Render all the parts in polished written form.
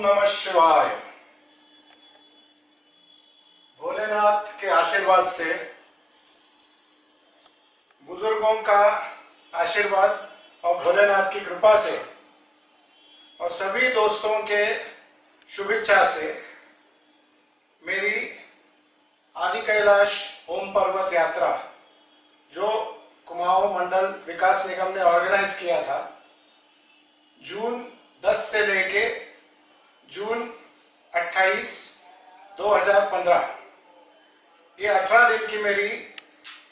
नमः शिवाय। भोलेनाथ के आशीर्वाद से, बुजुर्गों का आशीर्वाद और भोलेनाथ की कृपा से और सभी दोस्तों के शुभेच्छा से मेरी आदि कैलाश ओम पर्वत यात्रा जो कुमाऊं मंडल विकास निगम ने ऑर्गेनाइज किया था, जून 10 से लेके जून 28, 2015, ये 18 दिन की मेरी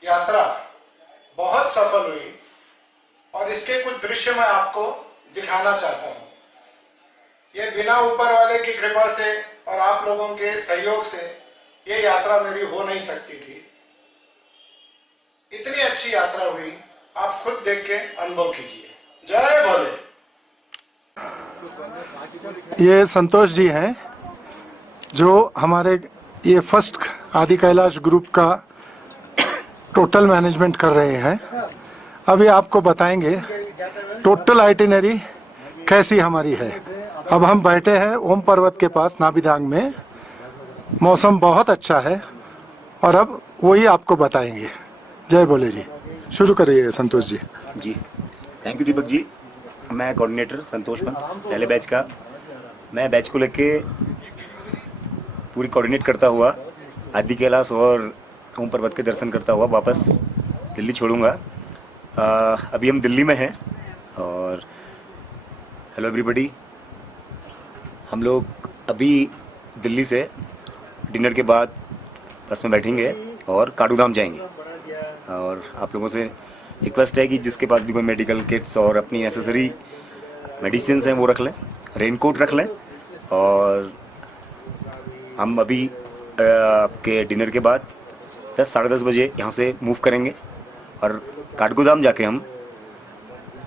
यात्रा बहुत सफल हुई और इसके कुछ दृश्य मैं आपको दिखाना चाहता हूँ। ये बिना ऊपर वाले की कृपा से और आप लोगों के सहयोग से ये यात्रा मेरी हो नहीं सकती थी। इतनी अच्छी यात्रा हुई, आप खुद देख के अनुभव कीजिए। जय भोले। ये संतोष जी हैं जो हमारे ये फर्स्ट आदि कैलाश ग्रुप का टोटल मैनेजमेंट कर रहे हैं। अभी आपको बताएंगे टोटल आइटिनरी कैसी हमारी है। अब हम बैठे हैं ओम पर्वत के पास नाभिदांग में, मौसम बहुत अच्छा है और अब वही आपको बताएंगे। जय भोले जी। शुरू करिए संतोष जी। जी थैंक यू दीपक जी। मैं कोऑर्डिनेटर संतोष पंत, पहले बैच का। मैं बैच को लेके पूरी कोऑर्डिनेट करता हुआ आदि कैलाश और ओम पर्वत के दर्शन करता हुआ वापस दिल्ली छोड़ूंगा। अभी हम दिल्ली में हैं और हेलो एवरीबॉडी। हम लोग अभी दिल्ली से डिनर के बाद बस में बैठेंगे और काठू धाम जाएंगे। और आप लोगों से रिक्वेस्ट है कि जिसके पास भी कोई मेडिकल किट्स और अपनी नेसेसरी मेडिसिन हैं वो रख लें, रेनकोट रख लें। और हम अभी आपके डिनर के बाद 10 साढ़े 10 बजे यहाँ से मूव करेंगे और काठगो धाम जाके हम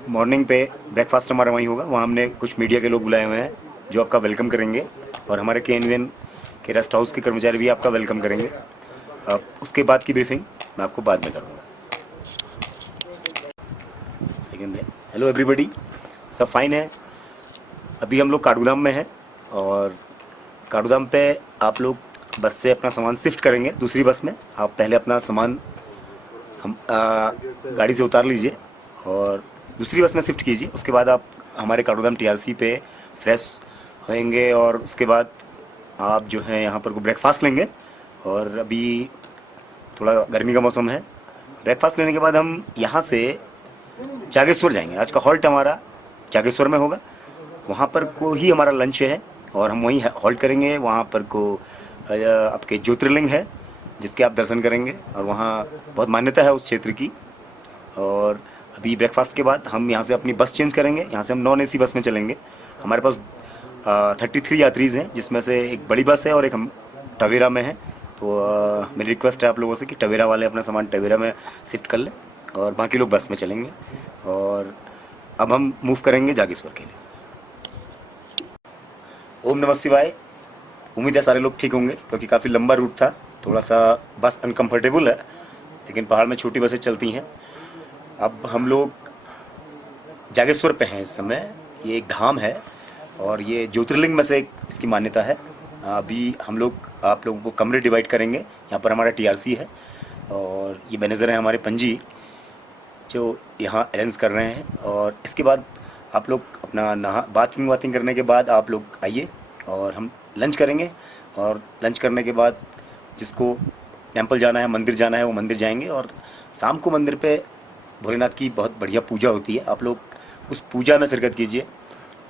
मॉर्निंग पे ब्रेकफास्ट हमारा वहीं होगा। वहाँ हमने कुछ मीडिया के लोग बुलाए हुए हैं जो आपका वेलकम करेंगे और हमारे KNVN के रेस्ट हाउस के कर्मचारी भी आपका वेलकम करेंगे। उसके बाद की ब्रीफिंग मैं आपको बाद में करूँगा। सेकेंड है, हेलो एवरीबॉडी, सब फाइन है। अभी हम लोग काठगो धाम में हैं और काठगो धाम पे आप लोग बस से अपना सामान शिफ्ट करेंगे दूसरी बस में। आप पहले अपना सामान हम गाड़ी से उतार लीजिए और दूसरी बस में शिफ्ट कीजिए। उसके बाद आप हमारे काठगो धाम TRC पे फ्रेश होएंगे और उसके बाद आप जो है यहाँ पर ब्रेकफास्ट लेंगे। और अभी थोड़ा गर्मी का मौसम है। ब्रेकफास्ट लेने के बाद हम यहाँ से जागेश्वर जाएंगे। आज का हॉल्ट हमारा जागेश्वर में होगा। वहाँ पर को ही हमारा लंच है और हम वहीं हॉल्ट करेंगे। वहाँ पर को आपके ज्योतिर्लिंग है जिसके आप दर्शन करेंगे और वहाँ बहुत मान्यता है उस क्षेत्र की। और अभी ब्रेकफास्ट के बाद हम यहाँ से अपनी बस चेंज करेंगे। यहाँ से हम नॉन AC बस में चलेंगे। हमारे पास 33 यात्रीज़ हैं जिसमें से एक बड़ी बस है और एक हम टवेरा में हैं। तो मेरी रिक्वेस्ट है आप लोगों से कि टवेरा वाले अपना सामान टवेरा में शिफ्ट कर लें और बाकी लोग बस में चलेंगे। और अब हम मूव करेंगे जागेश्वर के लिए। ओम नमः शिवाय। उम्मीद है सारे लोग ठीक होंगे क्योंकि काफ़ी लंबा रूट था, थोड़ा सा बस अनकम्फर्टेबल है, लेकिन पहाड़ में छोटी बसें चलती हैं। अब हम लोग जागेश्वर पे हैं इस समय। ये एक धाम है और ये ज्योतिर्लिंग में से एक इसकी मान्यता है। अभी हम लोग आप लोगों को कमरे डिवाइड करेंगे। यहाँ पर हमारा TRC है और ये मैनेजर हैं हमारे पंजी जो यहाँ अरेंज कर रहे हैं। और इसके बाद आप लोग अपना बाथिंग करने के बाद आप लोग आइए और हम लंच करेंगे। और लंच करने के बाद जिसको टेंपल जाना है, मंदिर जाना है, वो मंदिर जाएंगे। और शाम को मंदिर पे भोलेनाथ की बहुत बढ़िया पूजा होती है, आप लोग उस पूजा में शिरकत कीजिए।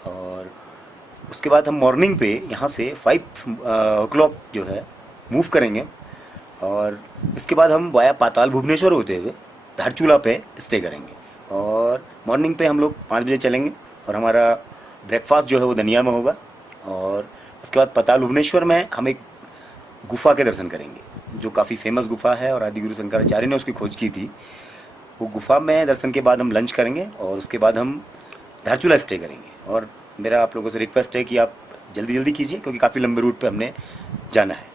और उसके बाद हम मॉर्निंग पे यहाँ से 5 o'clock जो है मूव करेंगे। और इसके बाद हम वाया पाताल भुवनेश्वर होते हुए धारचूला पे स्टे करेंगे। और मॉर्निंग पे हम लोग 5 बजे चलेंगे और हमारा ब्रेकफास्ट जो है वो धनिया में होगा। और उसके बाद पाताल भुवनेश्वर में हम एक गुफ़ा के दर्शन करेंगे जो काफ़ी फेमस गुफ़ा है और आदिगुरु शंकराचार्य ने उसकी खोज की थी। वो गुफ़ा में दर्शन के बाद हम लंच करेंगे और उसके बाद हम धारचूला स्टे करेंगे। और मेरा आप लोगों से रिक्वेस्ट है कि आप जल्दी कीजिए क्योंकि काफ़ी लंबे रूट पे हमने जाना है।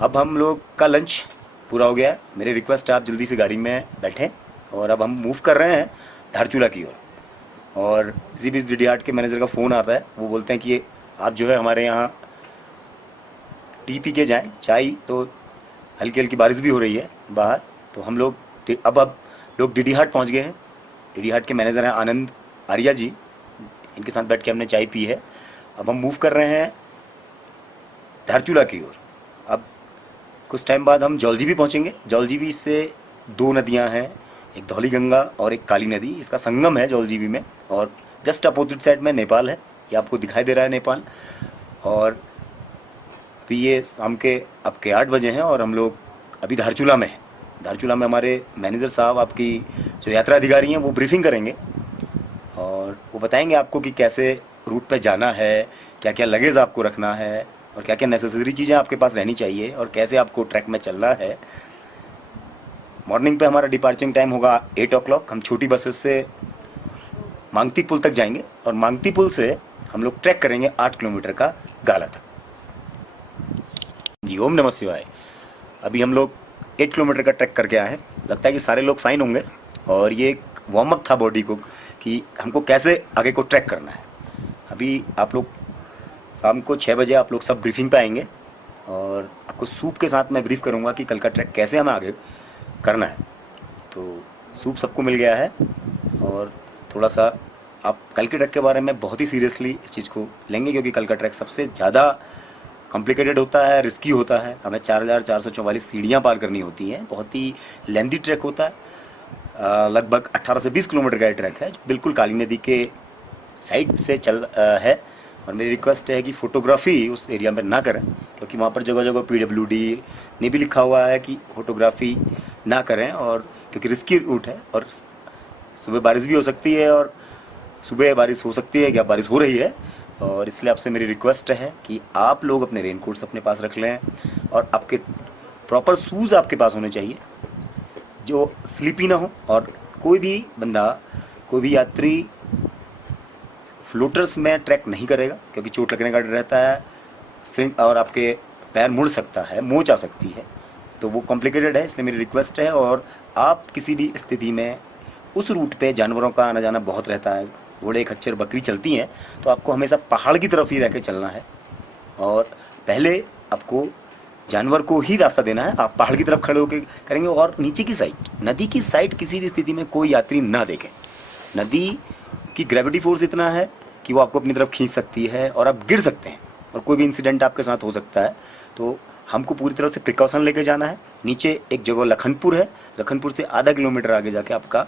अब हम लोग का लंच पूरा हो गया है। मेरी रिक्वेस्ट है आप जल्दी से गाड़ी में बैठें और अब हम मूव कर रहे हैं धारचूला की ओर। और इसी बीच DD-8 के मैनेजर का फ़ोन आता है, वो बोलते हैं कि आप जो है हमारे यहाँ टी पी के जाएँ, चाय। तो हल्की हल्की बारिश भी हो रही है बाहर, तो हम लोग अब लोग DD-8 पहुँच गए हैं। DD-8 के मैनेजर हैं आनंद आर्या जी, इनके साथ बैठ के हमने चाय पी है। अब हम मूव कर रहे हैं धारचूला की ओर। अब कुछ टाइम बाद हम जौलजीबी पहुंचेंगे। जौलजीबी से 2 नदियां हैं, एक धौली गंगा और एक काली नदी, इसका संगम है जौलजीबी में। और जस्ट अपोजिट साइड में नेपाल है, ये आपको दिखाई दे रहा है नेपाल। और अभी ये शाम के अब के 8 बजे हैं और हम लोग अभी धारचूला में हैं। धारचूला में हमारे मैनेजर साहब, आपकी जो यात्रा अधिकारी हैं, वो ब्रीफिंग करेंगे और वो बताएंगे आपको कि कैसे रूट पे जाना है, क्या क्या लगेज आपको रखना है और क्या क्या नेसेसरी चीज़ें आपके पास रहनी चाहिए और कैसे आपको ट्रैक में चलना है। मॉर्निंग पे हमारा डिपार्चरिंग टाइम होगा 8 o'clock। हम छोटी बसेस से मांगती पुल तक जाएंगे और मांगती पुल से हम लोग ट्रैक करेंगे 8 किलोमीटर का गाला तक। जी, ओम नमः शिवाय। अभी हम लोग 8 किलोमीटर का ट्रैक करके आए हैं। लगता है कि सारे लोग फाइन होंगे और ये एक वार्म अप था बॉडी को कि हमको कैसे आगे को ट्रैक करना है। अभी आप लोग शाम को 6 बजे आप लोग सब ब्रीफिंग पे आएंगे और आपको सूप के साथ मैं ब्रीफ करूंगा कि कल का ट्रैक कैसे हमें आगे करना है। तो सूप सबको मिल गया है और थोड़ा सा आप कल के ट्रैक के बारे में बहुत ही सीरियसली इस चीज़ को लेंगे, क्योंकि कल का ट्रैक सबसे ज़्यादा कॉम्प्लिकेटेड होता है, रिस्की होता है। हमें 4444 सीढ़ियाँ पार करनी होती हैं, बहुत ही लेंदी ट्रैक होता है। लगभग 18 से 20 किलोमीटर का ट्रैक है जो बिल्कुल काली नदी के साइड से चल है। और मेरी रिक्वेस्ट है कि फ़ोटोग्राफ़ी उस एरिया में ना करें, क्योंकि वहाँ पर जगह जगह PWD ने भी लिखा हुआ है कि फ़ोटोग्राफ़ी ना करें, और क्योंकि रिस्की रूट है और सुबह बारिश भी हो सकती है और सुबह बारिश हो सकती है, क्या बारिश हो रही है। और इसलिए आपसे मेरी रिक्वेस्ट है कि आप लोग अपने रेनकोट्स अपने पास रख लें और आपके प्रॉपर शूज़ आपके पास होने चाहिए जो स्लीपी ना हो। और कोई भी बंदा, कोई भी यात्री फ्लोटर्स में ट्रैक नहीं करेगा, क्योंकि चोट लगने का डर रहता है और आपके पैर मुड़ सकता है, मोच आ सकती है, तो वो कॉम्प्लिकेटेड है। इसलिए मेरी रिक्वेस्ट है। और आप किसी भी स्थिति में उस रूट पे जानवरों का आना जाना बहुत रहता है, घोड़े खच्चर बकरी चलती हैं, तो आपको हमेशा पहाड़ की तरफ ही रह के चलना है और पहले आपको जानवर को ही रास्ता देना है। आप पहाड़ की तरफ खड़े होकर करेंगे और नीचे की साइड, नदी की साइड किसी भी स्थिति में कोई यात्री ना देखे। नदी की ग्रेविटी फोर्स इतना है कि वो आपको अपनी तरफ खींच सकती है और आप गिर सकते हैं और कोई भी इंसिडेंट आपके साथ हो सकता है। तो हमको पूरी तरह से प्रिकॉशन लेके जाना है। नीचे एक जगह लखनपुर है, लखनपुर से आधा किलोमीटर आगे जाके आपका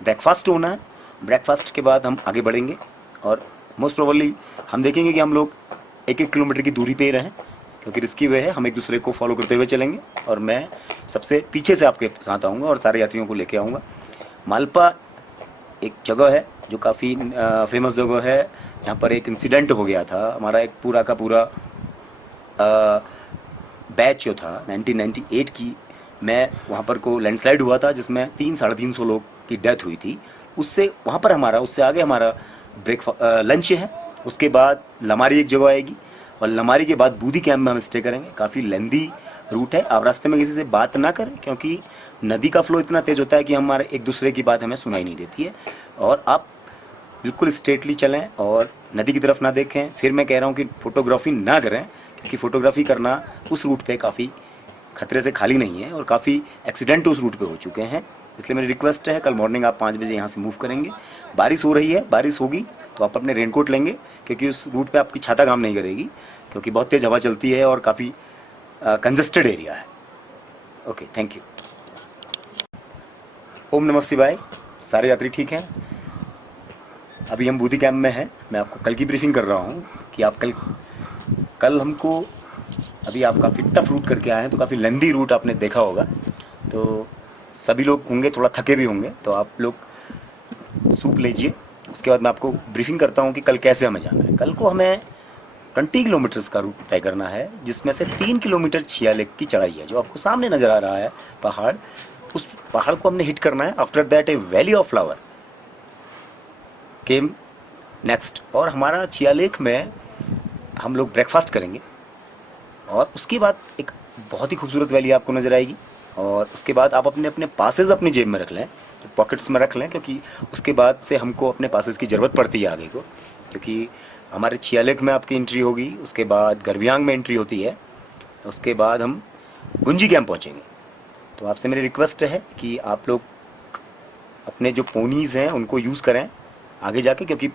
ब्रेकफास्ट होना है। ब्रेकफास्ट के बाद हम आगे बढ़ेंगे और मोस्ट प्रोबेबली हम देखेंगे कि हम लोग 1-1 किलोमीटर की दूरी पे ही रहें, क्योंकि रिस्की वे है। हम एक दूसरे को फॉलो करते हुए चलेंगे और मैं सबसे पीछे से आपके साथ आऊँगा और सारे यात्रियों को लेके आऊँगा। मालपा एक जगह है जो काफ़ी फेमस जगह है, जहाँ पर एक इंसिडेंट हो गया था। हमारा एक पूरा का पूरा बैच जो था 1998 की, मैं वहाँ पर को लैंडस्लाइड हुआ था जिसमें 300-350 लोग की डेथ हुई थी। उससे वहाँ पर हमारा, उससे आगे हमारा लंच है। उसके बाद लमारी एक जगह आएगी और लमारी के बाद बूदी कैंप में हम स्टे करेंगे। काफ़ी लेंदी रूट है। आप रास्ते में किसी से बात ना करें, क्योंकि नदी का फ्लो इतना तेज़ होता है कि हमारे एक दूसरे की बात हमें सुनाई नहीं देती है। और आप बिल्कुल स्ट्रेटली चलें और नदी की तरफ ना देखें। फिर मैं कह रहा हूँ कि फ़ोटोग्राफ़ी ना करें, क्योंकि फ़ोटोग्राफ़ी करना उस रूट पे काफ़ी खतरे से खाली नहीं है और काफ़ी एक्सीडेंट उस रूट पे हो चुके हैं। इसलिए मेरी रिक्वेस्ट है, कल मॉर्निंग आप 5 बजे यहाँ से मूव करेंगे। बारिश हो रही है, बारिश होगी तो आप अपने रेनकोट लेंगे, क्योंकि उस रूट पे आपकी छाता काम नहीं करेगी, क्योंकि बहुत तेज़ हवा चलती है और काफ़ी कंजस्टेड एरिया है। Okay, thank you. ओम नमः शिवाय। सारे यात्री ठीक हैं? अभी हम बूदी कैंप में हैं। मैं आपको कल की ब्रीफिंग कर रहा हूँ कि आप कल हमको, अभी आप काफ़ी टफ रूट करके आए हैं, तो काफ़ी लेंदी रूट आपने देखा होगा, तो सभी लोग होंगे थोड़ा थके भी होंगे, तो आप लोग सूप लीजिए। उसके बाद मैं आपको ब्रीफिंग करता हूँ कि कल कैसे हमें जाना है। कल को हमें 20 किलोमीटर्स का रूट तय करना है, जिसमें से 3 किलोमीटर छिया लेक की चढ़ाई है, जो आपको सामने नज़र आ रहा है पहाड़। उस पहाड़ को हमने हिट करना है। After that A valley of flower came next, और हमारा छिया लेक में हम लोग ब्रेकफास्ट करेंगे और उसके बाद एक बहुत ही खूबसूरत वैली आपको नज़र आएगी। और उसके बाद आप अपने अपने पासेस अपनी जेब में रख लें, पॉकेट्स में रख लें, क्योंकि उसके बाद से हमको अपने पासेस की ज़रूरत पड़ती है आगे को, क्योंकि हमारे छियालेख में आपकी एंट्री होगी, उसके बाद गर्वियांग में एंट्री होती है, उसके बाद हम गुंजी कैंप पहुँचेंगे। तो आपसे मेरी रिक्वेस्ट है कि आप लोग अपने जो पोनीज़ हैं उनको यूज़ करें आगे जाके, क्योंकि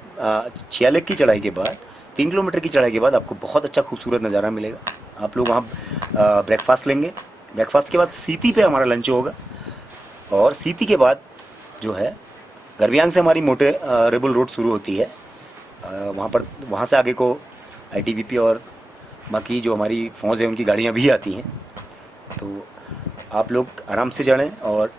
छियालेख की चढ़ाई के बाद 3 किलोमीटर की चढ़ाई के बाद आपको बहुत अच्छा खूबसूरत नज़ारा मिलेगा। आप लोग वहाँ ब्रेकफास्ट लेंगे, ब्रेकफास्ट के बाद सीती पे हमारा लंच होगा, और सीती के बाद जो है गर्वियांग से हमारी मोटे रेबल रोड शुरू होती है। वहाँ से आगे को ITBP और बाकी जो हमारी फ़ौज है उनकी गाड़ियाँ भी आती हैं। तो आप लोग आराम से चढ़ें और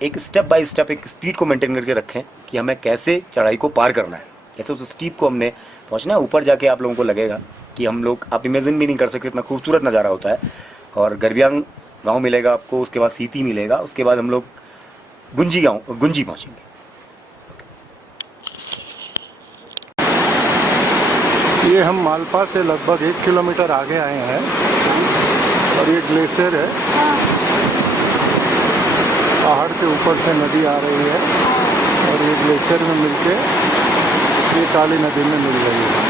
एक स्टेप बाय स्टेप एक स्पीड को मेंटेन करके रखें कि हमें कैसे चढ़ाई को पार करना है, कैसे उस स्टीप को हमने पहुंचना है। ऊपर जाके आप लोगों को लगेगा कि हम लोग, आप इमेजिन भी नहीं कर सकते इतना खूबसूरत नज़ारा होता है। और गर्वियांग गांव मिलेगा आपको, उसके बाद सीती मिलेगा, उसके बाद हम लोग गुंजी पहुंचेंगे। ये हम मालपा से लगभग 1 किलोमीटर आगे आए हैं और ये ग्लेशियर है, पहाड़ के ऊपर से नदी आ रही है और ये ग्लेशियर में मिलके ये काली नदी में मिल रही है।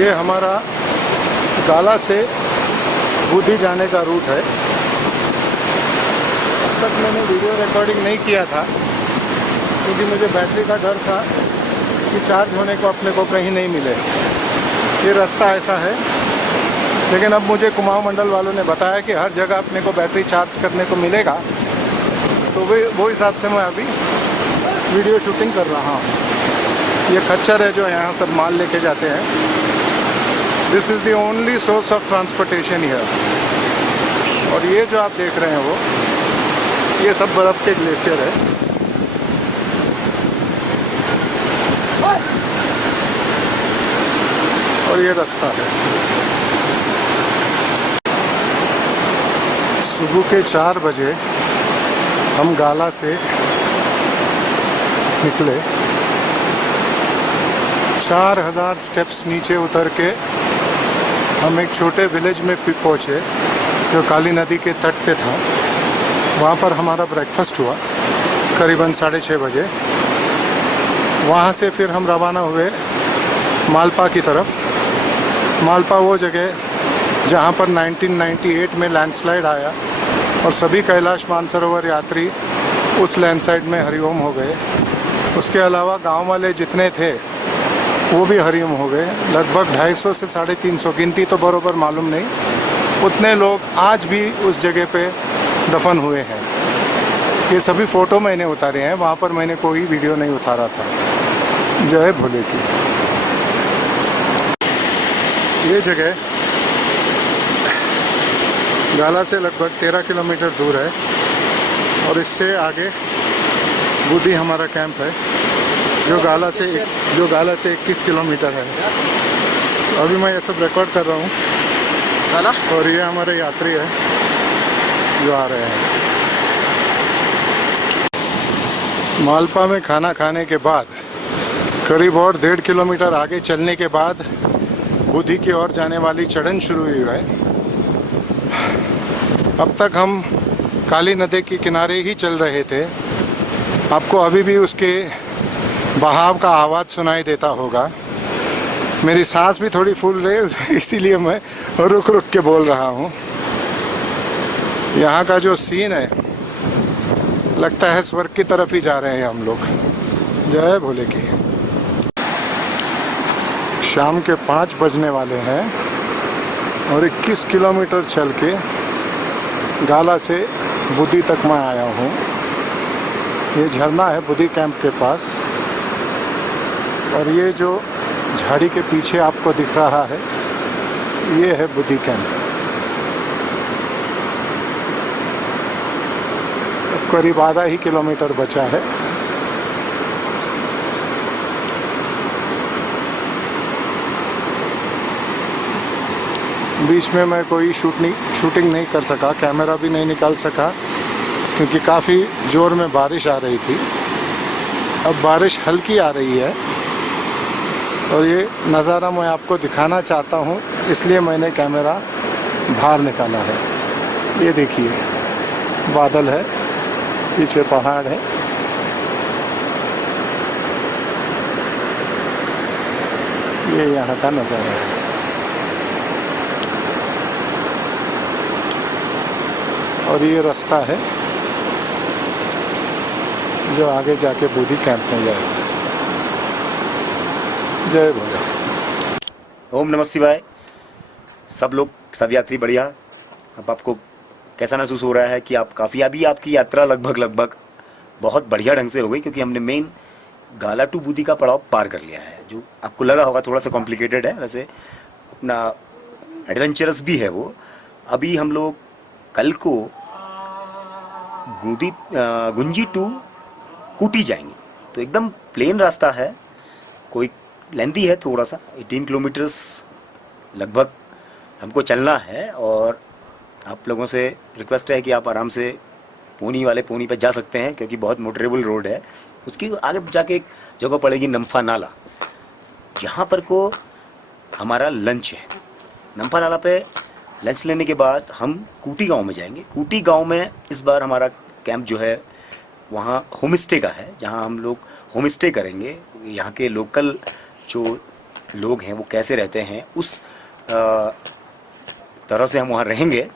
ये हमारा गाला से बूदी जाने का रूट है। अब तक मैंने वीडियो रिकॉर्डिंग नहीं किया था क्योंकि मुझे बैटरी का डर था कि चार्ज होने को अपने को कहीं नहीं मिले। ये रास्ता ऐसा है, लेकिन अब मुझे कुमाऊं मंडल वालों ने बताया कि हर जगह अपने को बैटरी चार्ज करने को मिलेगा, तो वो हिसाब से मैं अभी वीडियो शूटिंग कर रहा हूँ। ये खच्चर है जो यहाँ सब माल लेके जाते हैं। This is the only source of transportation here. और ये जो आप देख रहे हैं वो ये सब बर्फ़ के ग्लेशियर है। और ये रास्ता है। सुबह के 4 बजे हम गाला से निकले। 4000 स्टेप्स नीचे उतर के हम एक छोटे विलेज में पहुँचे जो काली नदी के तट पे था। वहाँ पर हमारा ब्रेकफास्ट हुआ करीबन 6:30 बजे। वहाँ से फिर हम रवाना हुए मालपा की तरफ। मालपा वो जगह जहाँ पर 1998 में लैंडस्लाइड आया और सभी कैलाश मानसरोवर यात्री उस लैंडस्लाइड में हरिओम हो गए। उसके अलावा गांव वाले जितने थे वो भी हरिओम हो गए। लगभग 250 से 350, गिनती तो बरोबर मालूम नहीं, उतने लोग आज भी उस जगह पे दफन हुए हैं। ये सभी फ़ोटो मैंने उतारे हैं, वहाँ पर मैंने कोई वीडियो नहीं उतारा था। जय भोले की। ये जगह गाला से लगभग 13 किलोमीटर दूर है और इससे आगे बूदी हमारा कैंप है जो गाला से 21 किलोमीटर है। तो अभी मैं ये सब रिकॉर्ड कर रहा हूँ गाला, और ये हमारे यात्री है जो आ रहे हैं। मालपा में खाना खाने के बाद करीब और 1.5 किलोमीटर आगे चलने के बाद बूदी की ओर जाने वाली चढ़न शुरू हुई है। अब तक हम काली नदी के किनारे ही चल रहे थे। आपको अभी भी उसके बहाव का आवाज़ सुनाई देता होगा। मेरी सांस भी थोड़ी फूल रही है, इसीलिए मैं रुक रुक के बोल रहा हूँ। यहाँ का जो सीन है, लगता है स्वर्ग की तरफ ही जा रहे हैं हम लोग। जय भोले की। शाम के 5 बजने वाले हैं और 21 किलोमीटर चल के गाला से बूदी तक मैं आया हूँ। ये झरना है बूदी कैंप के पास, और ये जो झाड़ी के पीछे आपको दिख रहा है ये है बूदी कैंप। करीब आधा ही किलोमीटर बचा है। बीच में मैं कोई शूटिंग नहीं कर सका, कैमरा भी नहीं निकाल सका क्योंकि काफ़ी ज़ोर में बारिश आ रही थी। अब बारिश हल्की आ रही है और ये नज़ारा मैं आपको दिखाना चाहता हूँ, इसलिए मैंने कैमरा बाहर निकाला है। ये देखिए बादल है, पीछे पहाड़ है। ये यहाँ का नज़ारा है। और ये रास्ता है जो आगे जाके बोधी कैंप में जाएगा। जय भोले। ओम नमः शिवाय। सब लोग, सब यात्री बढ़िया। अब आपको कैसा महसूस हो रहा है कि आप काफ़ी, अभी आपकी यात्रा लगभग बहुत बढ़िया ढंग से हो गई, क्योंकि हमने मेन गाला टू बूदी का पड़ाव पार कर लिया है। जो आपको लगा होगा थोड़ा सा कॉम्प्लिकेटेड है, वैसे अपना एडवेंचरस भी है वो। अभी हम लोग कल को गुंजी टू कूटी जाएंगे, तो एकदम प्लेन रास्ता है, कोई लेंथी है थोड़ा सा, 18 किलोमीटर्स लगभग हमको चलना है। और आप लोगों से रिक्वेस्ट है कि आप आराम से पोनी पे जा सकते हैं, क्योंकि बहुत मोटरेबल रोड है। उसकी आगे जाके एक जगह पड़ेगी नम्फा नाला, जहाँ पर को हमारा लंच है। नम्फा नाला पे लंच लेने के बाद हम कूटी गांव में जाएंगे। कूटी गांव में इस बार हमारा कैंप जो है वहाँ होम स्टे का है, जहाँ हम लोग होम स्टे करेंगे। यहाँ के लोकल जो लोग हैं वो कैसे रहते हैं उस तरह से हम वहाँ रहेंगे।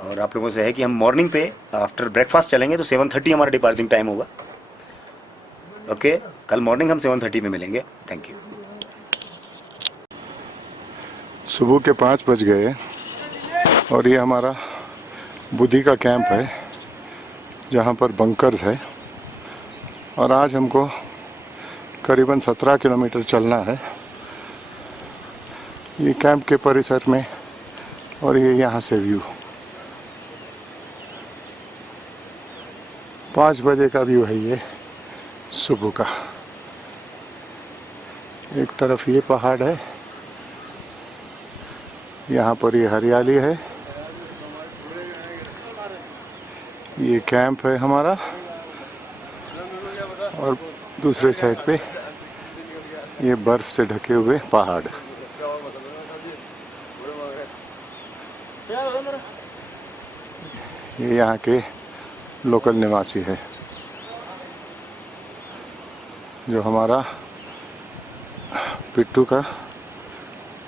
और आप लोगों से है कि हम मॉर्निंग पे आफ्टर ब्रेकफास्ट चलेंगे, तो 7:30 हमारा डिपार्चरिंग टाइम होगा। ओके, कल मॉर्निंग हम 7:30 में मिलेंगे। Thank you. सुबह के 5 बज गए और ये हमारा बुद्धि का कैंप है, जहाँ पर बंकर्स है। और आज हमको करीबन 17 किलोमीटर चलना है ये कैंप के परिसर में। और ये यहाँ से व्यू 5 बजे का व्यू है ये सुबह का। एक तरफ ये पहाड़ है, यहाँ पर ये हरियाली है, ये कैंप है हमारा। और दूसरे साइड पे ये बर्फ से ढके हुए पहाड़। ये यहाँ के लोकल निवासी है जो हमारा पिट्ठू का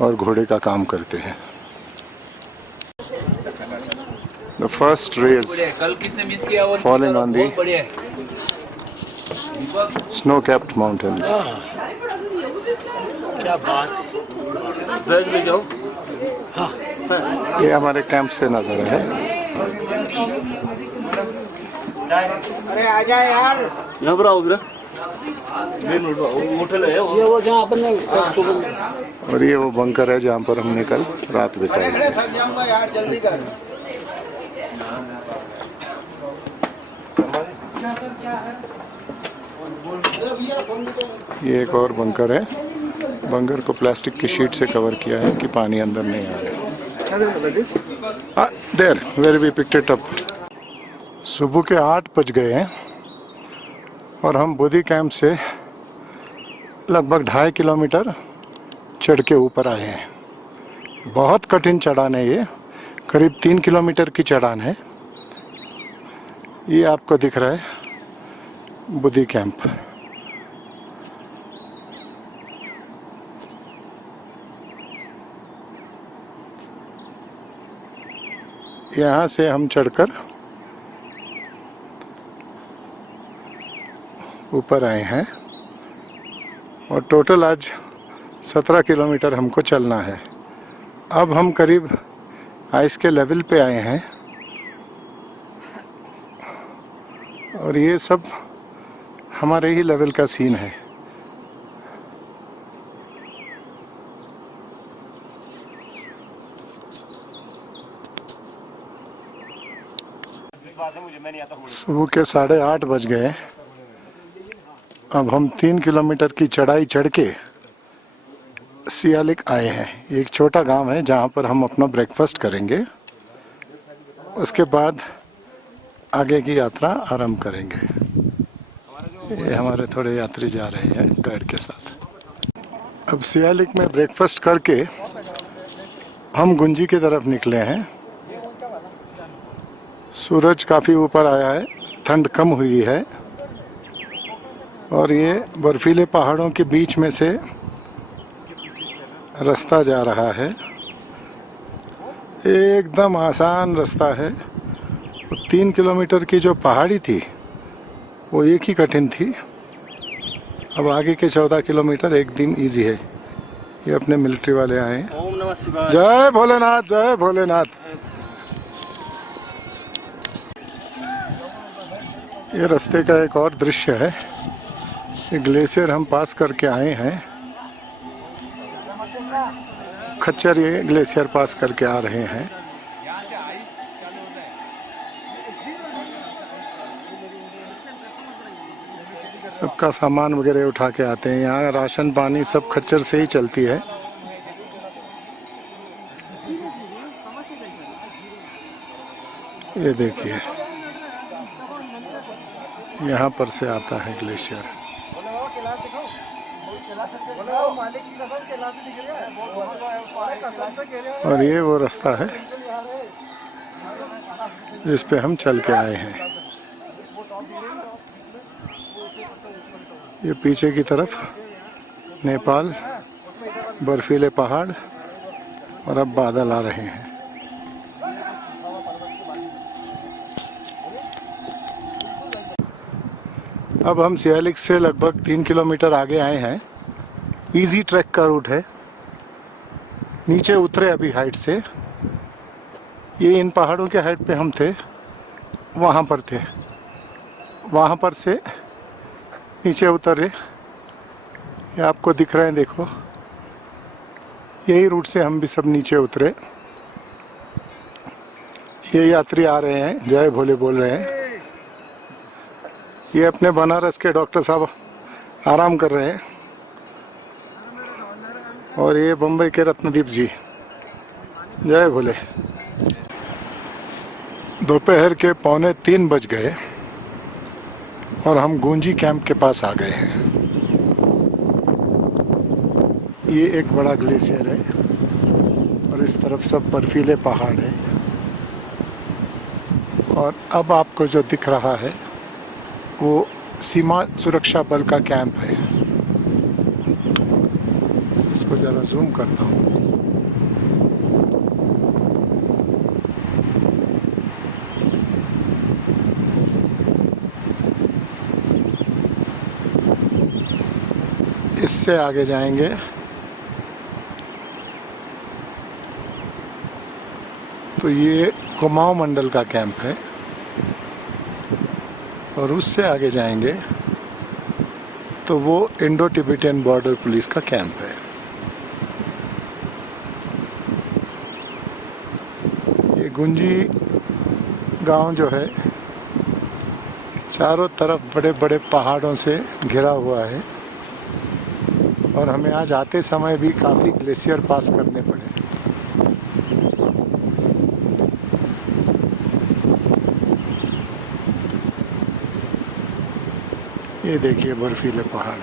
और घोड़े का काम करते हैं। The first rays falling on the snow-capped mountains. क्या बात है। ये हमारे कैंप से नज़ारा है। अरे आ जाए यार, यहाँ पर आओ मेरा होटल है ये वो जहाँ अपन ने और ये वो बंकर है जहाँ पर हमने कल रात बिताई। यार जल्दी कर। ये एक और बंकर है। बंकर को प्लास्टिक की शीट से कवर किया है कि पानी अंदर नहीं आए। There where we picked it up. सुबह के 8 बज गए हैं और हम बुद्धि कैंप से लगभग 2.5 किलोमीटर चढ़ के ऊपर आए हैं। बहुत कठिन चढ़ान है ये, करीब 3 किलोमीटर की चढ़ान है। ये आपको दिख रहा है बुद्धि कैंप। यहाँ से हम चढ़कर ऊपर आए हैं और टोटल आज 17 किलोमीटर हमको चलना है। अब हम करीब आइस के लेवल पे आए हैं और ये सब हमारे ही लेवल का सीन है। सुबह के 8:30 बज गए। अब हम 3 किलोमीटर की चढ़ाई चढ़ के सियालिक आए हैं। एक छोटा गांव है जहां पर हम अपना ब्रेकफास्ट करेंगे, उसके बाद आगे की यात्रा आरंभ करेंगे। ये हमारे थोड़े यात्री जा रहे हैं गाइड के साथ। अब सियालिक में ब्रेकफास्ट करके हम गुंजी की तरफ निकले हैं सूरज काफ़ी ऊपर आया है, ठंड कम हुई है और ये बर्फीले पहाड़ों के बीच में से रास्ता जा रहा है। एकदम आसान रास्ता है। 3 किलोमीटर की जो पहाड़ी थी वो एक ही कठिन थी, अब आगे के 14 किलोमीटर एकदम इजी है। ये अपने मिलिट्री वाले आए हैं। ओम नमः शिवाय। जय भोलेनाथ, जय भोलेनाथ। ये रास्ते का एक और दृश्य है। ये ग्लेशियर हम पास करके आए हैं। खच्चर ये ग्लेशियर पास करके आ रहे हैं। सबका सामान वगैरह उठा के आते हैं। यहाँ राशन पानी सब खच्चर से ही चलती है। ये देखिए, यहाँ पर से आता है ग्लेशियर। और ये वो रास्ता है जिस पे हम चल के आए हैं। ये पीछे की तरफ नेपाल, बर्फीले पहाड़ और अब बादल आ रहे हैं। अब हम सियालिक से लगभग 3 किलोमीटर आगे आए हैं। इजी ट्रैक का रूट है। नीचे उतरे अभी हाइट से। ये इन पहाड़ों के हाइट पे हम थे, वहाँ पर थे। वहाँ पर से नीचे उतरे। ये आपको दिख रहे हैं, देखो। यही रूट से हम भी सब नीचे उतरे। ये यात्री आ रहे हैं, जय भोले बोल रहे हैं। ये अपने बनारस के डॉक्टर साहब आराम कर रहे हैं। और ये बम्बई के रत्नदीप जी, जय भोले। दोपहर के 2:45 बज गए और हम गुंजी कैंप के पास आ गए हैं। ये एक बड़ा ग्लेशियर है और इस तरफ सब बर्फीले पहाड़ है। और अब आपको जो दिख रहा है वो सीमा सुरक्षा बल का कैंप है। इसको ज़रा जूम करता हूँ। इससे आगे जाएंगे तो ये कुमाऊं मंडल का कैंप है और उससे आगे जाएंगे तो वो इंडो टिबेटियन बॉर्डर पुलिस का कैंप है। ये गुंजी गांव जो है चारों तरफ बड़े बड़े पहाड़ों से घिरा हुआ है और हमें आज आते समय भी काफ़ी ग्लेशियर पास करने पड़े। ये देखिए बर्फीले पहाड़।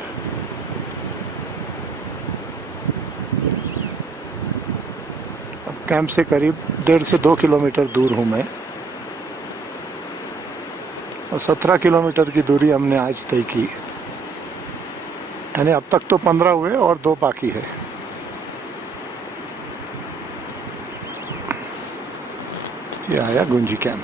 अब कैंप से करीब 1.5 से 2 किलोमीटर दूर हूँ मैं और 17 किलोमीटर की दूरी हमने आज तय की। यानी अब तक तो 15 हुए और 2 बाकी है। ये आया गुंजी कैंप।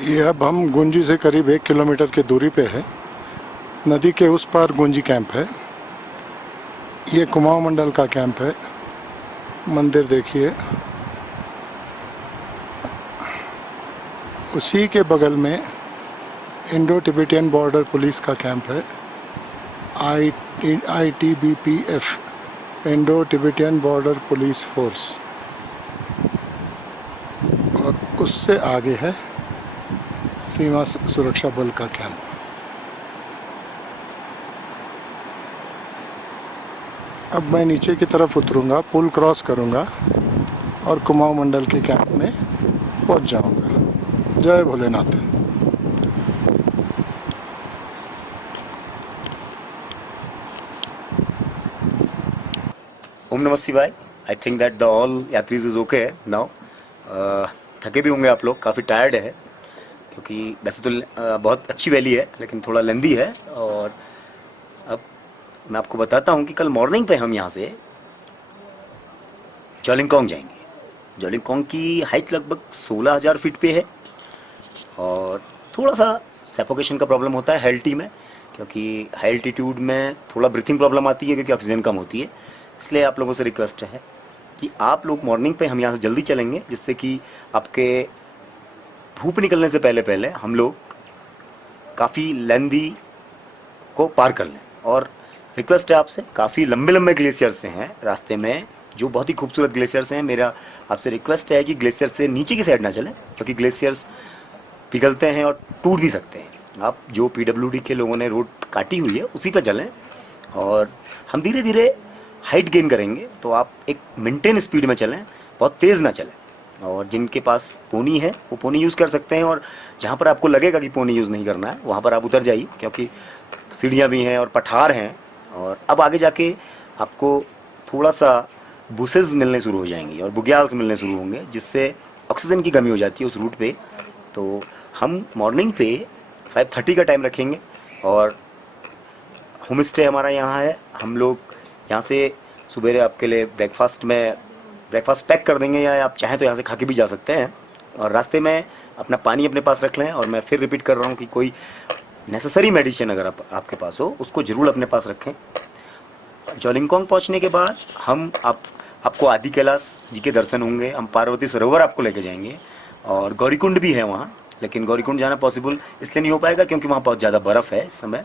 ये अब हम गुंजी से करीब 1 किलोमीटर की दूरी पे है। नदी के उस पार गुंजी कैंप है। ये कुमाऊं मंडल का कैंप है। मंदिर देखिए। उसी के बगल में इंडो टिबेटियन बॉर्डर पुलिस का कैंप है। ITBPF, Indo Tibetan border police force. और उससे आगे है सीमा सुरक्षा बल का कैंप। अब मैं नीचे की तरफ उतरूंगा, पुल क्रॉस करूंगा और कुमाऊं मंडल के कैंप में पहुंच जाऊंगा। जय भोलेनाथ। ओम नमः शिवाय। I think that the all यात्रीज इज़ ओके नाउ। थके भी होंगे आप लोग, काफ़ी टायर्ड है, क्योंकि वैसे तो बहुत अच्छी वैली है लेकिन थोड़ा लेंदी है। और अब मैं आपको बताता हूँ कि कल मॉर्निंग पे हम यहाँ से जोलिंगकोंग जाएंगे। जोलिंगकोंग की हाइट लगभग 16,000 फीट पे है और थोड़ा सा सफोकेशन का प्रॉब्लम होता है हेल्टी में, क्योंकि हाई एल्टीट्यूड में थोड़ा ब्रीथिंग प्रॉब्लम आती है क्योंकि ऑक्सीजन कम होती है। इसलिए आप लोगों से रिक्वेस्ट है कि आप लोग मॉर्निंग पे हम यहाँ से जल्दी चलेंगे, जिससे कि आपके धूप निकलने से पहले पहले हम लोग काफ़ी लेंदी को पार कर लें। और रिक्वेस्ट है आपसे, काफ़ी लंबे लंबे ग्लेशियर्स हैं रास्ते में, जो बहुत ही खूबसूरत ग्लेशियर्स हैं। मेरा आपसे रिक्वेस्ट है कि ग्लेशियर से नीचे की साइड ना चलें, क्योंकि ग्लेशियर्स पिघलते हैं और टूट भी सकते हैं। आप जो PWD के लोगों ने रोड काटी हुई है उसी पर चलें, और हम धीरे धीरे हाइट गेन करेंगे, तो आप एक मेंटेन स्पीड में चलें, बहुत तेज़ ना चलें। और जिनके पास पोनी है वो पोनी यूज़ कर सकते हैं, और जहाँ पर आपको लगेगा कि पोनी यूज़ नहीं करना है वहाँ पर आप उतर जाइए, क्योंकि सीढ़ियाँ भी हैं और पठार हैं। और अब आगे जाके आपको थोड़ा सा बुसेस मिलने शुरू हो जाएंगी और बुग्याल्स मिलने शुरू होंगे, जिससे ऑक्सीजन की कमी हो जाती है उस रूट पे। तो हम मॉर्निंग पे 5:30 का टाइम रखेंगे और होम स्टे हमारा यहाँ है। हम लोग यहाँ से सुबह आपके लिए ब्रेकफास्ट पैक कर देंगे, या आप चाहें तो यहाँ से खा के भी जा सकते हैं। और रास्ते में अपना पानी अपने पास रख लें, और मैं फिर रिपीट कर रहा हूँ कि कोई नेसेसरी मेडिसिन अगर आपके पास हो उसको ज़रूर अपने पास रखें। जोलिंगकोंग पहुँचने के बाद हम आपको आदि कैलाश जी के दर्शन होंगे। हम पार्वती सरोवर आपको लेके जाएंगे, और गौरीकुंड भी है वहाँ, लेकिन गौरीकुंड जाना पॉसिबल इसलिए नहीं हो पाएगा क्योंकि वहाँ बहुत ज़्यादा बर्फ़ है इस समय।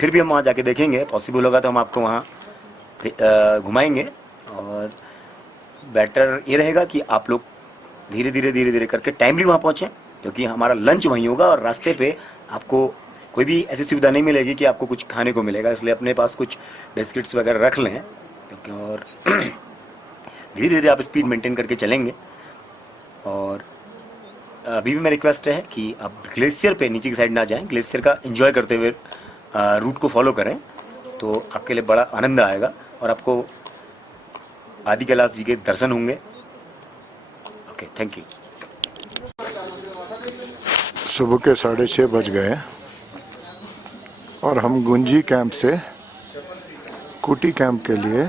फिर भी हम वहाँ जाके देखेंगे, पॉसिबल होगा तो हम आपको वहाँ घुमाएंगे। और बेटर ये रहेगा कि आप लोग धीरे धीरे करके टाइमली वहाँ पहुँचें, क्योंकि हमारा लंच वहीं होगा और रास्ते पे आपको कोई भी ऐसी सुविधा नहीं मिलेगी कि आपको कुछ खाने को मिलेगा। इसलिए अपने पास कुछ बिस्किट्स वगैरह रख लें, क्योंकि और धीरे धीरे आप स्पीड मेंटेन करके चलेंगे। और अभी भी मेरी रिक्वेस्ट है कि आप ग्लेशियर पे नीचे की साइड ना जाएं, ग्लेशियर का एंजॉय करते हुए रूट को फॉलो करें, तो आपके लिए बड़ा आनंद आएगा और आपको आदि कैलाश जी के दर्शन होंगे। Okay, thank you. सुबह के 6:30 बज गए और हम गुंजी कैंप से कुटी कैंप के लिए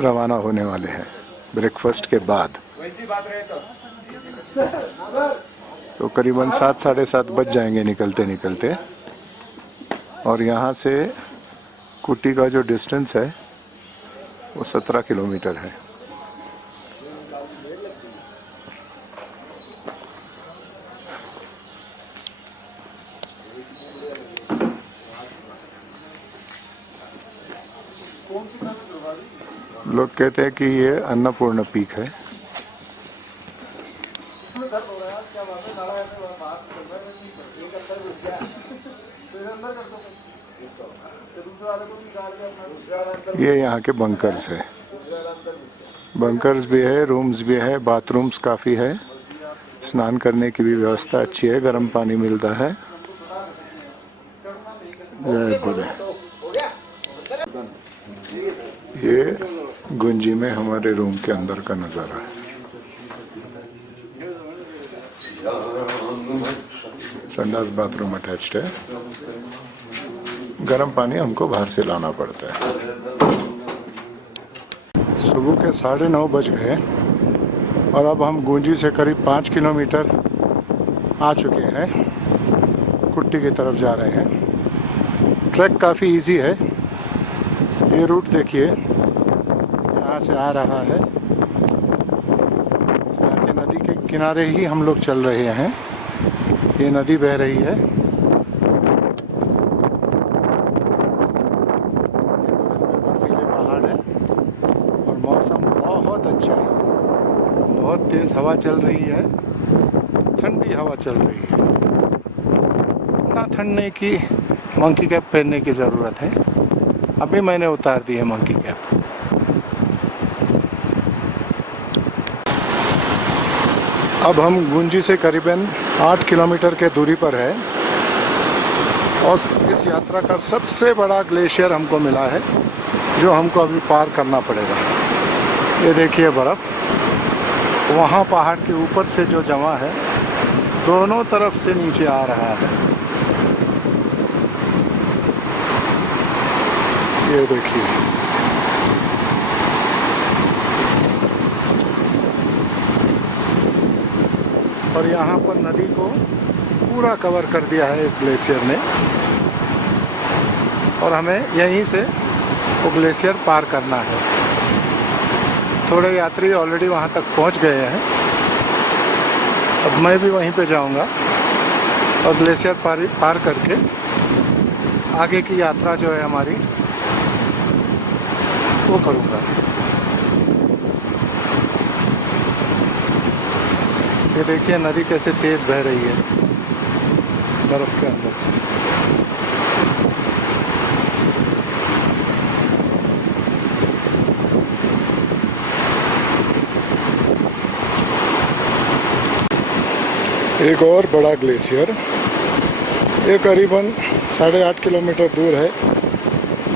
रवाना होने वाले हैं ब्रेकफास्ट के बाद। तो करीबन 7 साढ़े 7 बज जाएंगे निकलते। और यहाँ से कुटी का जो डिस्टेंस है वो 17 किलोमीटर है। लोग कहते हैं कि ये अन्नपूर्ण पीक है। ये यहाँ के बंकर्स है, बंकर्स भी है, रूम्स भी है, बाथरूम्स काफ़ी है, स्नान करने की भी व्यवस्था अच्छी है, गर्म पानी मिलता है। जय भोले। ये गुंजी में हमारे रूम के अंदर का नज़ारा है। संडास बाथरूम अटैच्ड है। गर्म पानी हमको बाहर से लाना पड़ता है। सुबह के 9:30 बज गए और अब हम गुंजी से करीब 5 किलोमीटर आ चुके हैं, कुट्टी की तरफ जा रहे हैं। ट्रैक काफ़ी इजी है। ये रूट देखिए, यहाँ से आ रहा है, यहाँ के नदी के किनारे ही हम लोग चल रहे हैं। ये नदी बह रही है, बर्फीले पहाड़ है और मौसम बहुत अच्छा है। बहुत तेज़ हवा चल रही है, ठंडी हवा चल रही है। इतना ठंड नहीं कि मंकी कैप पहनने की ज़रूरत है। अभी मैंने उतार दी है मंकी कैप। अब हम गुंजी से करीबन 8 किलोमीटर के दूरी पर है और इस यात्रा का सबसे बड़ा ग्लेशियर हमको मिला है, जो हमको अभी पार करना पड़ेगा। ये देखिए बर्फ़ वहाँ पहाड़ के ऊपर से जो जमा है, दोनों तरफ से नीचे आ रहा है। ये देखिए, और यहाँ पर नदी को पूरा कवर कर दिया है इस ग्लेशियर ने, और हमें यहीं से वो ग्लेशियर पार करना है। थोड़े यात्री ऑलरेडी वहाँ तक पहुँच गए हैं, अब मैं भी वहीं पे जाऊँगा और ग्लेशियर पार करके आगे की यात्रा जो है हमारी वो करूँगा। ये देखिए नदी कैसे तेज़ बह रही है बर्फ़ के अंदर से। एक और बड़ा ग्लेशियर, ये करीबन 8.5 किलोमीटर दूर है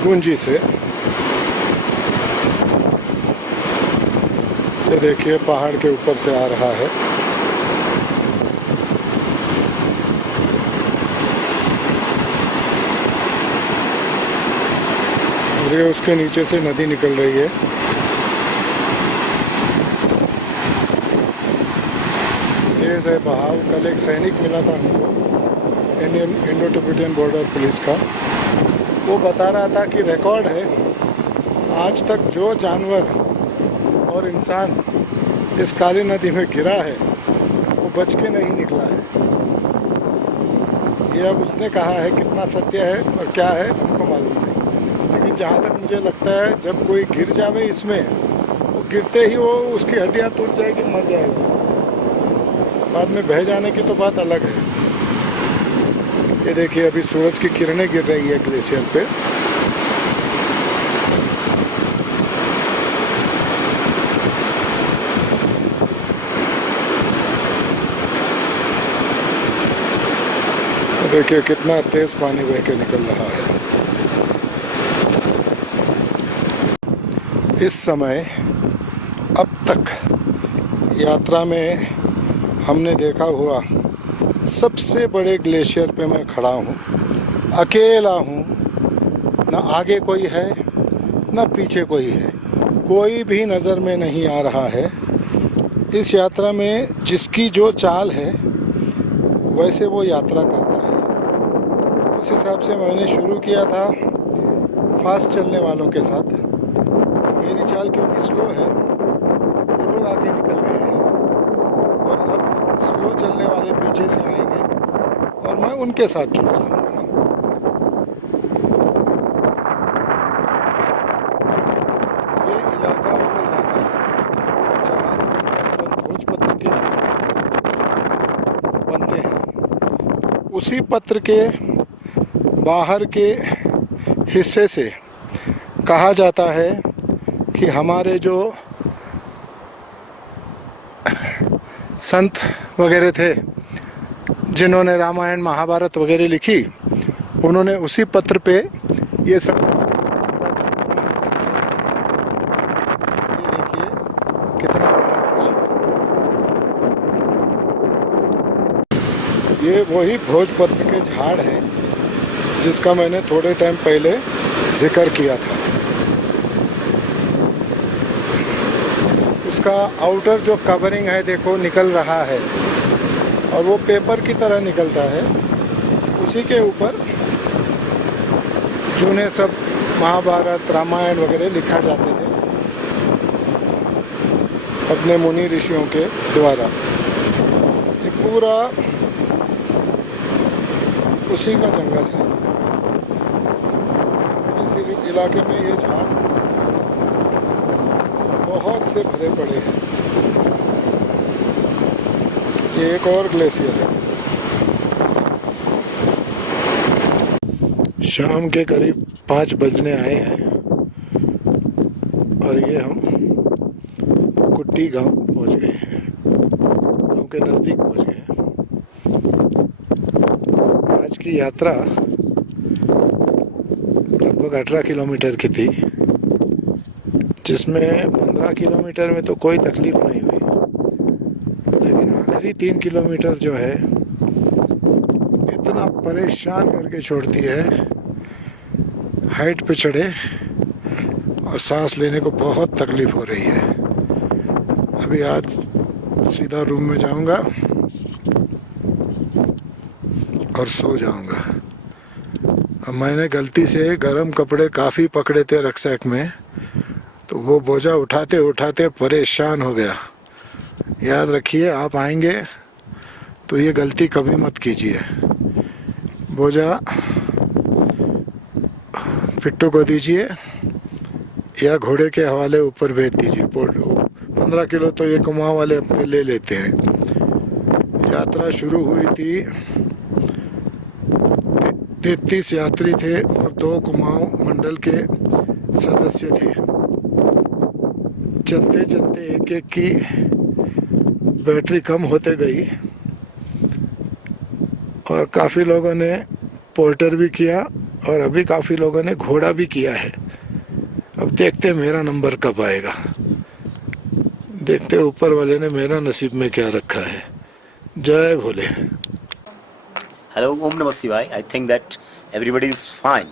गुंजी से। ये देखिए पहाड़ के ऊपर से आ रहा है। और ये उसके नीचे से नदी निकल रही है। तेज है बहाव। कल एक सैनिक मिला था हमको, इंडो तिब्बतियन बॉर्डर पुलिस का, वो बता रहा था कि रिकॉर्ड है आज तक जो जानवर और इंसान इस काली नदी में गिरा है वो बच के नहीं निकला है। ये अब उसने कहा है, कितना सत्य है और क्या है हमको मालूम नहीं, लेकिन जहाँ तक मुझे लगता है जब कोई गिर जावे इसमें, वो गिरते ही वो उसकी हड्डियाँ टूट जाएगी, मर जाएगा। बाद में बह जाने की तो बात अलग है। ये देखिए अभी सूरज की किरणें गिर रही है ग्लेशियर पे। देखिए कितना तेज पानी बह के निकल रहा है। इस समय अब तक यात्रा में हमने देखा हुआ सबसे बड़े ग्लेशियर पे मैं खड़ा हूँ। अकेला हूँ, ना आगे कोई है ना पीछे कोई है, कोई भी नज़र में नहीं आ रहा है। इस यात्रा में जिसकी जो चाल है वैसे वो यात्रा करता है। उस हिसाब से मैंने शुरू किया था फास्ट चलने वालों के साथ। मेरी चाल क्योंकि स्लो है, वो लोग आगे निकल गए हैं, और अब स्लो चलने वाले पीछे से आएंगे और मैं उनके साथ जुड़ जाऊंगा। ये इलाका वो इलाका है जहाँ भोजपत्र के बनते हैं। उसी पत्र के बाहर के हिस्से से कहा जाता है कि हमारे जो संत वगैरह थे जिन्होंने रामायण महाभारत वगैरह लिखी, उन्होंने उसी पत्र पे ये सब, ये देखिए कितना बड़ा ग्लेशियर। ये वही भोजपत्र के झाड़ हैं जिसका मैंने थोड़े टाइम पहले जिक्र किया था। उसका आउटर जो कवरिंग है देखो निकल रहा है, और वो पेपर की तरह निकलता है। उसी के ऊपर जूने सब महाभारत रामायण वगैरह लिखा जाते थे अपने मुनि ऋषियों के द्वारा। ये पूरा उसी का जंगल है। इस इलाके में ये झाड़ बहुत से भरे पड़े हैं। ये एक और ग्लेशियर है। शाम के करीब 5 बजने आए हैं और ये हम कुट्टी गांव पहुंच गए हैं। गांव के नज़दीक पहुंच गए हैं। आज की यात्रा लगभग 18 किलोमीटर की थी, जिसमें 15 किलोमीटर में तो कोई तकलीफ नहीं हुई, लेकिन आखिरी 3 किलोमीटर जो है इतना परेशान करके छोड़ती है। हाइट पे चढ़े और सांस लेने को बहुत तकलीफ हो रही है। अभी आज सीधा रूम में जाऊंगा और सो जाऊंगा। अब मैंने गलती से गर्म कपड़े काफ़ी पकड़े थे रक्सैक में, तो वो बोझा उठाते उठाते परेशान हो गया। याद रखिए, आप आएंगे तो ये गलती कभी मत कीजिए। बोझा पिट्टू को दीजिए या घोड़े के हवाले ऊपर भेज दीजिए। 15 किलो तो ये कुमाऊं वाले अपने ले लेते हैं। यात्रा शुरू हुई थी, 33 यात्री थे और 2 कुमाऊं मंडल के सदस्य थे। चलते चलते एक एक की बैटरी कम होते गई और काफ़ी लोगों ने पोर्टर भी किया और अभी काफ़ी लोगों ने घोड़ा भी किया है। अब देखते मेरा नंबर कब आएगा, देखते ऊपर वाले ने मेरा नसीब में क्या रखा है। जय भोले। हेलो, ओम नमः शिवाय। I think that everybody is fine.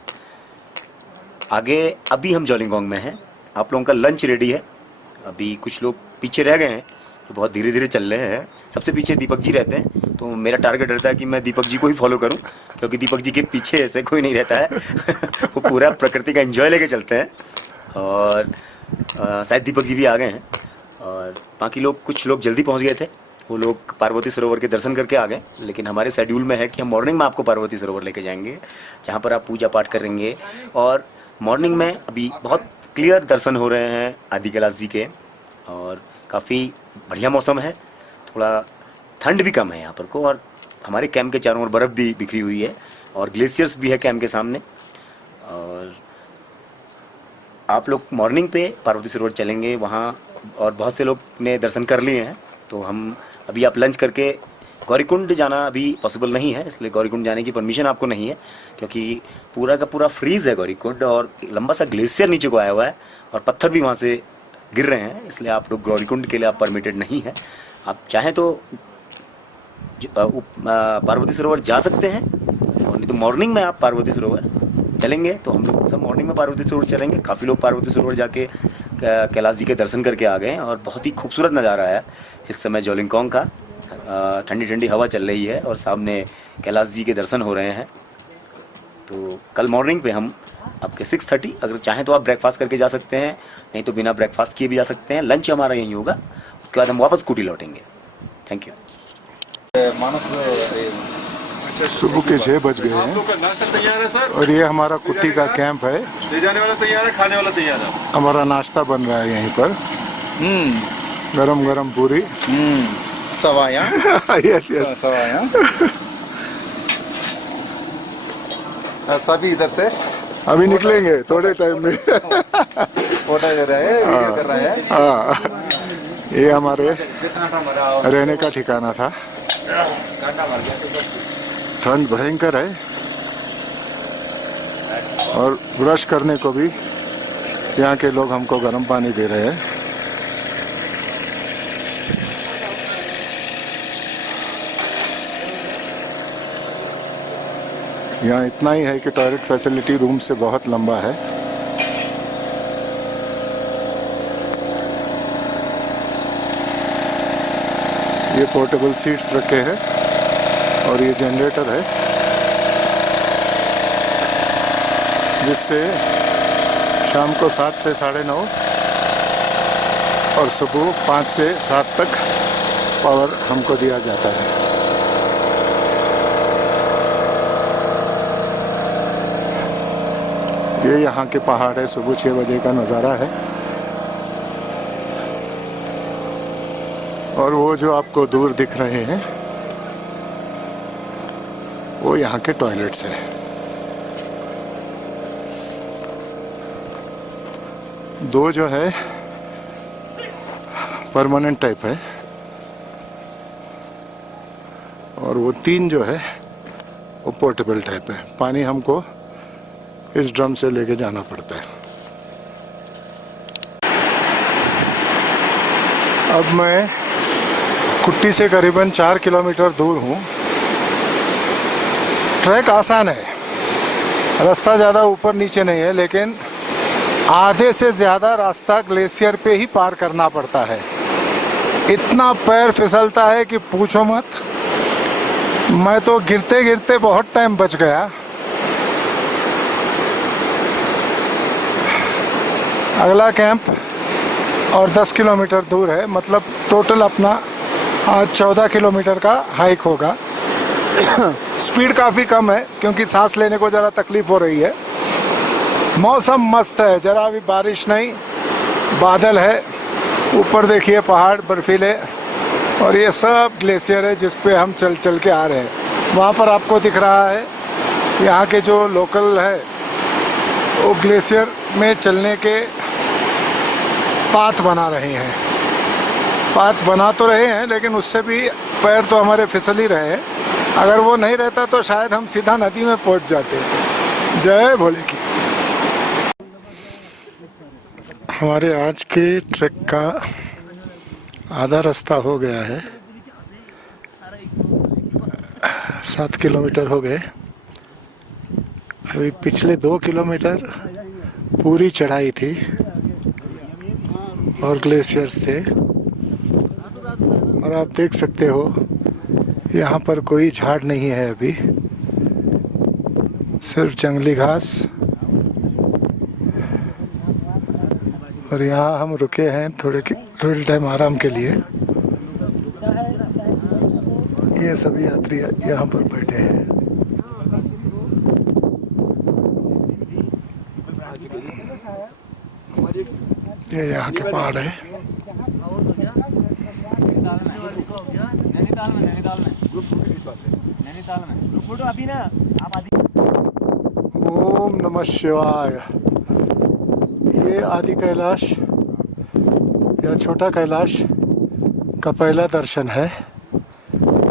आगे अभी हम जोलिंगोंग में हैं। आप लोगों का लंच रेडी है। अभी कुछ लोग पीछे रह गए हैं तो बहुत धीरे धीरे चल रहे हैं। सबसे पीछे दीपक जी रहते हैं, तो मेरा टारगेट रहता है कि मैं दीपक जी को ही फॉलो करूं, क्योंकि दीपक जी के पीछे ऐसे कोई नहीं रहता है। वो पूरा प्रकृति का एंजॉय लेके चलते हैं। और शायद दीपक जी भी आ गए हैं और बाकी लोग, कुछ लोग जल्दी पहुंच गए थे, वो लोग पार्वती सरोवर के दर्शन करके आ गए। लेकिन हमारे शेड्यूल में है कि हम मॉर्निंग में आपको पार्वती सरोवर लेके जाएंगे, जहाँ पर आप पूजा पाठ करेंगे। और मॉर्निंग में अभी बहुत क्लियर दर्शन हो रहे हैं आदि कैलाश जी के, और काफ़ी बढ़िया मौसम है। थोड़ा ठंड भी कम है यहाँ पर को, और हमारे कैंप के चारों ओर बर्फ़ भी बिखरी हुई है और ग्लेशियर्स भी है कैंप के सामने। और आप लोग मॉर्निंग पे पार्वती सरोवर चलेंगे वहाँ, और बहुत से लोग ने दर्शन कर लिए हैं। तो हम अभी, आप लंच करके गौरीकुंड जाना अभी पॉसिबल नहीं है, इसलिए गौरीकुंड जाने की परमिशन आपको नहीं है, क्योंकि पूरा का पूरा फ्रीज़ है गौरीकुंड, और लंबा सा ग्लेशियर नीचे को आया हुआ है और पत्थर भी वहाँ से गिर रहे हैं, इसलिए आप लोग गौरीकुंड के लिए आप परमिटेड नहीं है। आप चाहें तो पार्वती सरोवर जा सकते हैं, और नहीं तो मॉर्निंग में आप पार्वती सरोवर चलेंगे तो हम लोग सब मॉर्निंग में पार्वती सरोवर चलेंगे। काफ़ी लोग पार्वती सरोवर जाके कैलाश जी के दर्शन करके आ गए हैं, और बहुत ही खूबसूरत नज़ारा है इस समय जोलिंगकोंग का। ठंडी ठंडी हवा चल रही है और सामने कैलाश जी के दर्शन हो रहे हैं। तो कल मॉर्निंग पे हम आपके 6:30, अगर चाहें तो आप ब्रेकफास्ट करके जा सकते हैं, नहीं तो बिना ब्रेकफास्ट किए भी जा सकते हैं। लंच हमारा यहीं होगा, उसके बाद हम वापस स्कूटी लौटेंगे। Thank you. सुबह के 6 बज गए हैं लोग का नाश्ता तैयार है सर। और ये हमारा कुट्टी का कैंप है। ले जाने वाला तैयार है, खाने वाला तैयार है। हमारा नाश्ता बन रहा है यहीं पर। गरम गरम पूरी। सवाया यस यस। सवाया सभी इधर से अभी निकलेंगे थोड़े टाइम में। फोटो ले रहे हैं, वीडियो कर रहे हैं। हाँ, ये हमारे रहने का ठिकाना था। ठंड भयंकर है और ब्रश करने को भी यहाँ के लोग हमको गर्म पानी दे रहे हैं। यहाँ इतना ही है कि टॉयलेट फैसिलिटी रूम से बहुत लंबा है। ये पोर्टेबल सीट्स रखे हैं और ये जनरेटर है, जिससे शाम को 7 से 9:30 और सुबह 5 से 7 तक पावर हमको दिया जाता है। ये यहाँ के पहाड़ है, सुबह 6 बजे का नज़ारा है। और वो जो आपको दूर दिख रहे हैं वो यहाँ के टॉयलेट्स हैं। दो जो है परमानेंट टाइप है और वो 3 जो है वो पोर्टेबल टाइप है। पानी हमको इस ड्रम से लेके जाना पड़ता है। अब मैं कुट्टी से करीबन 4 किलोमीटर दूर हूँ। ट्रैक आसान है, रास्ता ज़्यादा ऊपर नीचे नहीं है, लेकिन आधे से ज़्यादा रास्ता ग्लेशियर पे ही पार करना पड़ता है। इतना पैर फिसलता है कि पूछो मत। मैं तो गिरते गिरते बहुत टाइम बच गया। अगला कैंप और 10 किलोमीटर दूर है, मतलब टोटल अपना आज 14 किलोमीटर का हाइक होगा। स्पीड काफ़ी कम है क्योंकि सांस लेने को ज़रा तकलीफ हो रही है। मौसम मस्त है, ज़रा भी बारिश नहीं, बादल है। ऊपर देखिए पहाड़ बर्फीले, और ये सब ग्लेशियर है जिस पे हम चल चल के आ रहे हैं। वहाँ पर आपको दिख रहा है यहाँ के जो लोकल है वो ग्लेशियर में चलने के पाथ बना रहे हैं। पाथ बना तो रहे हैं, लेकिन उससे भी पैर तो हमारे फिसल ही रहे हैं। अगर वो नहीं रहता तो शायद हम सीधा नदी में पहुंच जाते। जय भोले की। हमारे आज के ट्रैक का आधा रास्ता हो गया है, 7 किलोमीटर हो गए। अभी पिछले 2 किलोमीटर पूरी चढ़ाई थी और ग्लेशियर्स थे, और आप देख सकते हो यहाँ पर कोई झाड़ नहीं है अभी, सिर्फ जंगली घास। और यहाँ हम रुके हैं थोड़े टाइम आराम के लिए। ये सभी यात्री यहाँ पर बैठे हैं। ये यहाँ के पहाड़ है। ओम नमः शिवाय। ये आदि कैलाश या छोटा कैलाश का पहला दर्शन है।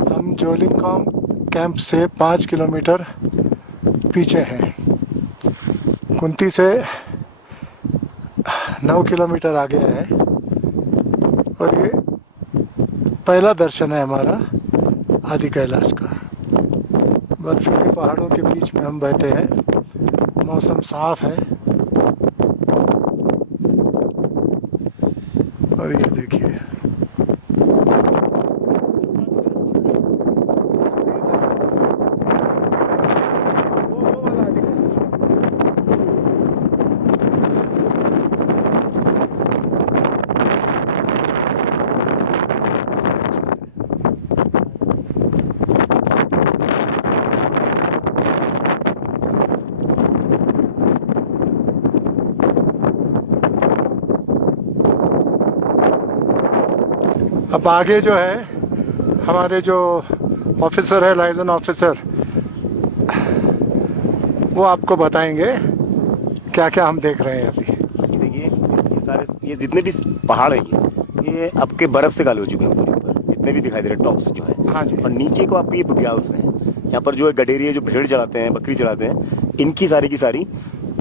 हम जोलिंगकाम कैंप से 5 किलोमीटर पीछे हैं। कुंती से 9 किलोमीटर आगे है, और ये पहला दर्शन है हमारा आदि कैलाश का। बर्फीले पहाड़ों के बीच में हम बैठे हैं, मौसम साफ है। और ये देखिए अब आगे जो है हमारे जो ऑफिसर है, लाइजन ऑफिसर, वो आपको बताएंगे क्या क्या हम देख रहे हैं अभी। देखिए ये सारे ये जितने भी पहाड़ हैं ये आपके बर्फ से काले हो चुके हैं। ऊपर जितने भी दिखाई दे रहे टॉप्स जो है, हाँ जी। और नीचे को आपके ये बुग्याल्स हैं। यहाँ पर जो है गडेरिया जो भेड़ चलाते हैं, बकरी चलाते हैं, इनकी सारी की सारी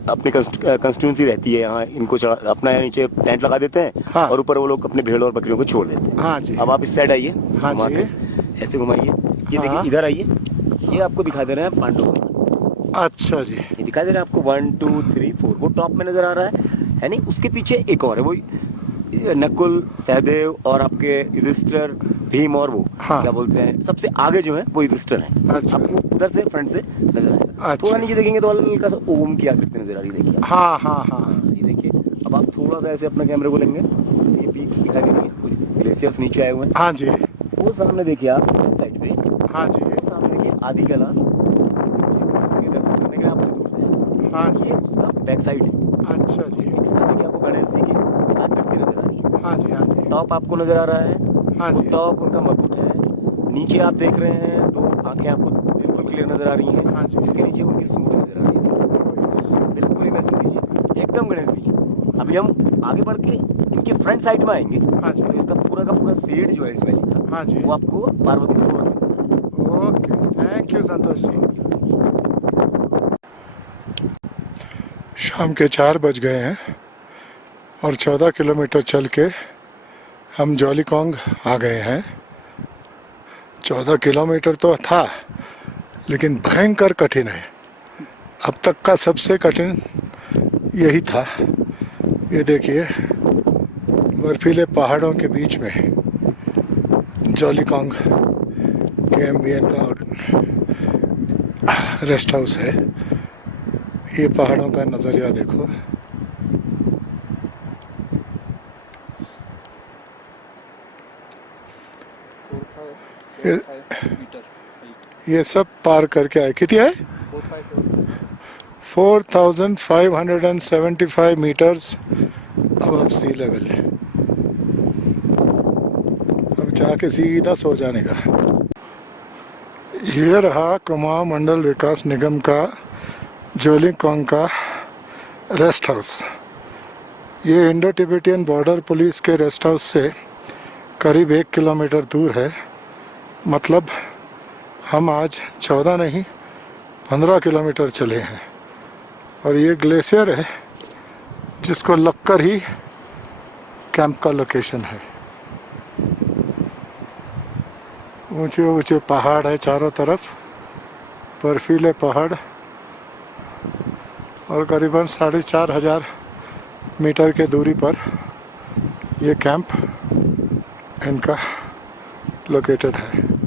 अपनी कंस्टिट्यूंसी रहती है। यहाँ इनको अपना नीचे टेंट लगा देते हैं, हाँ। और ऊपर वो लोग अपने भेड़ और बकरियों को छोड़ देते हैं। हाँ जी। अब आप इस साइड आइए, हाँ घुमा जी। के ऐसे घुमाइए। ये हाँ। देखिए इधर आइए, ये आपको दिखा दे रहे हैं पांडव। अच्छा जी। ये दिखाई दे रहा है आपको 1 2 3 4, वो टॉप में नजर आ रहा है नहीं? उसके पीछे एक और है, वो नकुल, सहदेव और आपके युधिष्ठिर, भीम, और वो हाँ। क्या बोलते हैं सबसे आगे जो है वो युधिष्ठिर है। अच्छा। आपको उधर से फ्रंट से नजर आएगा। अच्छा। थोड़ा नीचे देखेंगे तो हल्का सा ओम की आकृति नजर आ रही है। देखिए हाँ हाँ हाँ। ये देखिए। अब आप थोड़ा सा ऐसे अपना कैमरे को लेंगे, ये पीक्स दिखाई देंगे, कुछ ग्लेशियर्स नीचे आए हुए हैं। हाँ जी। वो सामने देखिए आप इस साइड पे, हाँ जी। सामने देखिए आदि कैलाश, इधर से देख रहे हैं आप दूर से। हाँ जी। ये उसका बैक साइड है। अच्छा जी। इसका देखिए आपको गणेश जी की आकृति नजर आ रही है। हाँ जी। हाँ जी। टॉप आपको नजर आ रहा है। हाँ जी। टॉप उनका मुकुट है। नीचे आप देख रहे हैं 2 आंखें आपको बिल्कुल क्लियर नजर आ रही हैं। हाँ जी। उसके नीचे उनकी सूंड नजर आ रही है। बिल्कुल इमेजिन कीजिए, एकदम गणेश जी। अभी हम आगे बढ़ के इनके फ्रंट साइड में आएंगे। हाँ जी। तो इसका पूरा का पूरा शेड जो है इसमें, हाँ जी। वो आपको पार्वती सरोवर में। Okay, thank you Santosh ji. शाम के 4 बज गए हैं और 14 किलोमीटर चल के हम जॉलीकॉन्ग आ गए हैं। 14 किलोमीटर तो था, लेकिन भयंकर कठिन है। अब तक का सबसे कठिन यही था। ये देखिए, बर्फीले पहाड़ों के बीच में जॉलीकॉन्ग KMBN का रेस्ट हाउस है। ये पहाड़ों का नज़रिया देखो। ये सब पार करके आए। कितनी है? 4575 मीटर्स अब सी लेवल। अब जाके सीधा सो जाने का। ये रहा कुमाऊं मंडल विकास निगम का जॉलीकॉन्ग का रेस्ट हाउस। ये इंडो तिब्बतियन बॉर्डर पुलिस के रेस्ट हाउस से करीब 1 किलोमीटर दूर है। मतलब हम आज 14 नहीं 15 किलोमीटर चले हैं। और ये ग्लेशियर है जिसको लगकर ही कैंप का लोकेशन है। ऊंचे ऊंचे पहाड़ है चारों तरफ, बर्फीले पहाड़, और करीबन 4500 मीटर के दूरी पर ये कैंप इनका लोकेटेड है।